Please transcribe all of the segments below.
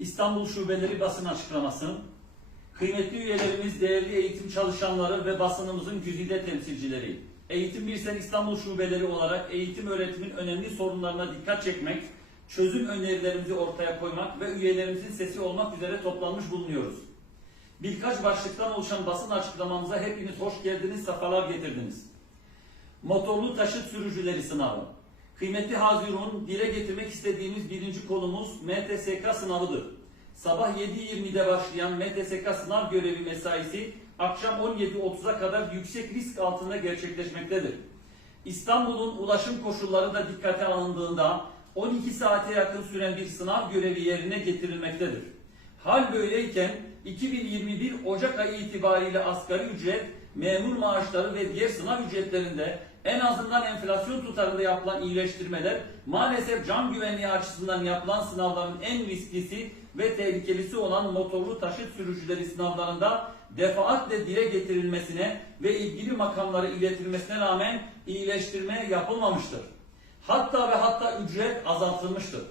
İstanbul Şubeleri basın açıklaması. Kıymetli üyelerimiz, değerli eğitim çalışanları ve basınımızın güzide temsilcileri. Eğitim Birsen İstanbul Şubeleri olarak eğitim öğretimin önemli sorunlarına dikkat çekmek, çözüm önerilerimizi ortaya koymak ve üyelerimizin sesi olmak üzere toplanmış bulunuyoruz. Birkaç başlıktan oluşan basın açıklamamıza hepiniz hoş geldiniz, sefalar getirdiniz. Motorlu taşıt sürücüleri sınavı. Kıymetli Hazirun, dile getirmek istediğimiz birinci konumuz MTSK sınavıdır. Sabah 7.20'de başlayan MTSK sınav görevi mesaisi akşam 17.30'a kadar yüksek risk altında gerçekleşmektedir. İstanbul'un ulaşım koşulları da dikkate alındığında 12 saate yakın süren bir sınav görevi yerine getirilmektedir. Hal böyleyken 2021 Ocak ayı itibariyle asgari ücret, memur maaşları ve diğer sınav ücretlerinde en azından enflasyon tutarında yapılan iyileştirmeler maalesef can güvenliği açısından yapılan sınavların en risklisi ve tehlikelisi olan motorlu taşıt sürücüleri sınavlarında defaatle dile getirilmesine ve ilgili makamlara iletilmesine rağmen iyileştirme yapılmamıştır. Hatta ve hatta ücret azaltılmıştır.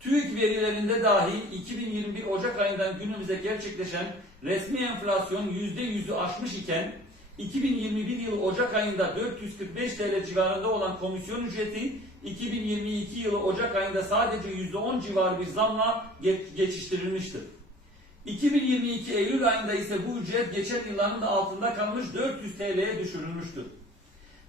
TÜİK verilerinde dahi 2021 Ocak ayından günümüze gerçekleşen resmi enflasyon %100'ü aşmış iken 2021 yıl Ocak ayında 445 TL civarında olan komisyon ücreti 2022 yılı Ocak ayında sadece %10 civarı bir zamla geç- geçiştirilmiştir. 2022 Eylül ayında ise bu ücret geçen yılların da altında kalmış 400 TL'ye düşürülmüştür.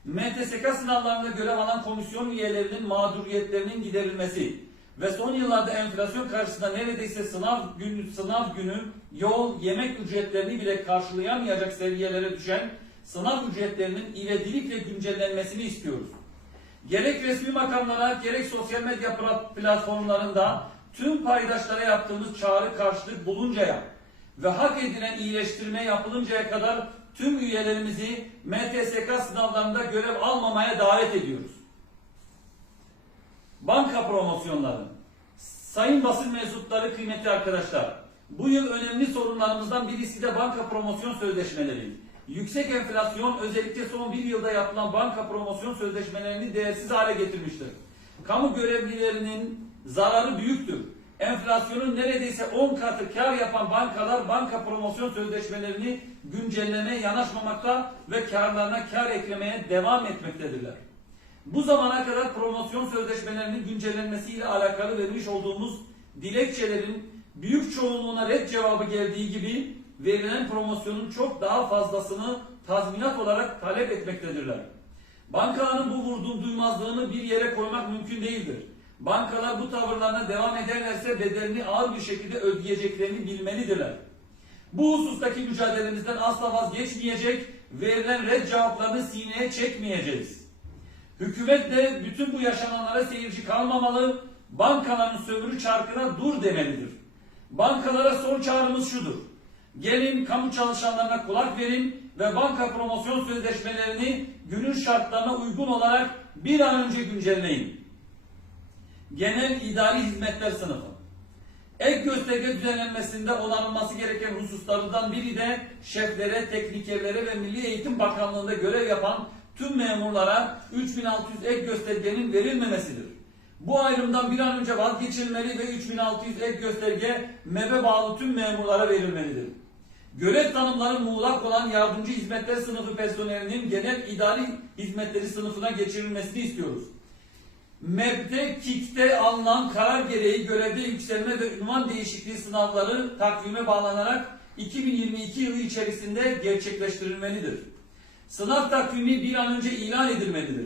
MTSK sınavlarında görev alan komisyon üyelerinin mağduriyetlerinin giderilmesi ve son yıllarda enflasyon karşısında neredeyse sınav günü, sınav günü yol, yemek ücretlerini bile karşılayamayacak seviyelere düşen sınav ücretlerinin ivedilikle güncellenmesini istiyoruz. Gerek resmi makamlara gerek sosyal medya pla- platformlarında tüm paydaşlara yaptığımız çağrı karşılık buluncaya ve hak edilen iyileştirme yapılıncaya kadar tüm üyelerimizi MTSK sınavlarında görev almamaya davet ediyoruz. Banka promosyonları. Sayın basın mensupları, kıymetli arkadaşlar. Bu yıl önemli sorunlarımızdan birisi de banka promosyon sözleşmeleri. Yüksek enflasyon özellikle son bir yılda yapılan banka promosyon sözleşmelerini değersiz hale getirmiştir. Kamu görevlilerinin zararı büyüktür. Enflasyonun neredeyse 10 katı kar yapan bankalar banka promosyon sözleşmelerini güncellemeye yanaşmamakta ve karlarına kar eklemeye devam etmektedirler. Bu zamana kadar promosyon sözleşmelerinin güncellenmesiyle alakalı vermiş olduğumuz dilekçelerin büyük çoğunluğuna red cevabı geldiği gibi verilen promosyonun çok daha fazlasını tazminat olarak talep etmektedirler. Bankaların bu vurduğum duymazlığını bir yere koymak mümkün değildir. Bankalar bu tavırlarına devam ederlerse bedelini ağır bir şekilde ödeyeceklerini bilmelidirler. Bu husustaki mücadelemizden asla vazgeçmeyecek, verilen red cevaplarını sineye çekmeyeceğiz. Hükümet de bütün bu yaşananlara seyirci kalmamalı, bankaların sömürü çarkına dur demelidir. Bankalara son çağrımız şudur. Gelin kamu çalışanlarına kulak verin ve banka promosyon sözleşmelerini günün şartlarına uygun olarak bir an önce güncelleyin. Genel İdari Hizmetler Sınıfı. Ek gösterge düzenlenmesinde onarılması gereken hususlardan biri de şeflere, teknikerlere ve Milli Eğitim Bakanlığı'nda görev yapan tüm memurlara 3600 ek göstergenin verilmemesidir. Bu ayrımdan bir an önce vazgeçilmeli ve 3600 ek gösterge MEB'e bağlı tüm memurlara verilmelidir. Görev tanımları muğlak olan yardımcı hizmetler sınıfı personelinin genel idari hizmetleri sınıfına geçirilmesini istiyoruz. MEB'de KİK'te alınan karar gereği görevde yükselme ve ünvan değişikliği sınavları takvime bağlanarak 2022 yılı içerisinde gerçekleştirilmelidir. Sınav takvimi bir an önce ilan edilmelidir.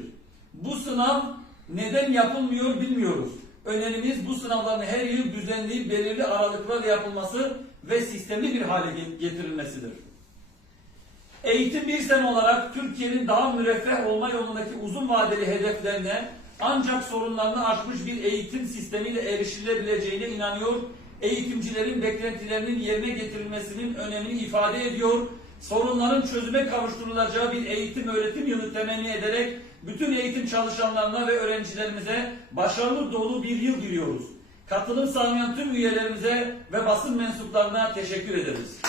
Bu sınav neden yapılmıyor bilmiyoruz. Önerimiz bu sınavların her yıl düzenli belirli aralıklarla yapılması ve sistemli bir hale get- getirilmesidir. Eğitim bir sene olarak Türkiye'nin daha müreffeh olma yolundaki uzun vadeli hedeflerine ancak sorunlarını aşmış bir eğitim sistemiyle erişilebileceğine inanıyor. Eğitimcilerin beklentilerinin yerine getirilmesinin önemini ifade ediyor. Sorunların çözüme kavuşturulacağı bir eğitim öğretim yılı temenni ederek bütün eğitim çalışanlarına ve öğrencilerimize başarılı dolu bir yıl diliyoruz. Katılım sağlayan tüm üyelerimize ve basın mensuplarına teşekkür ederiz.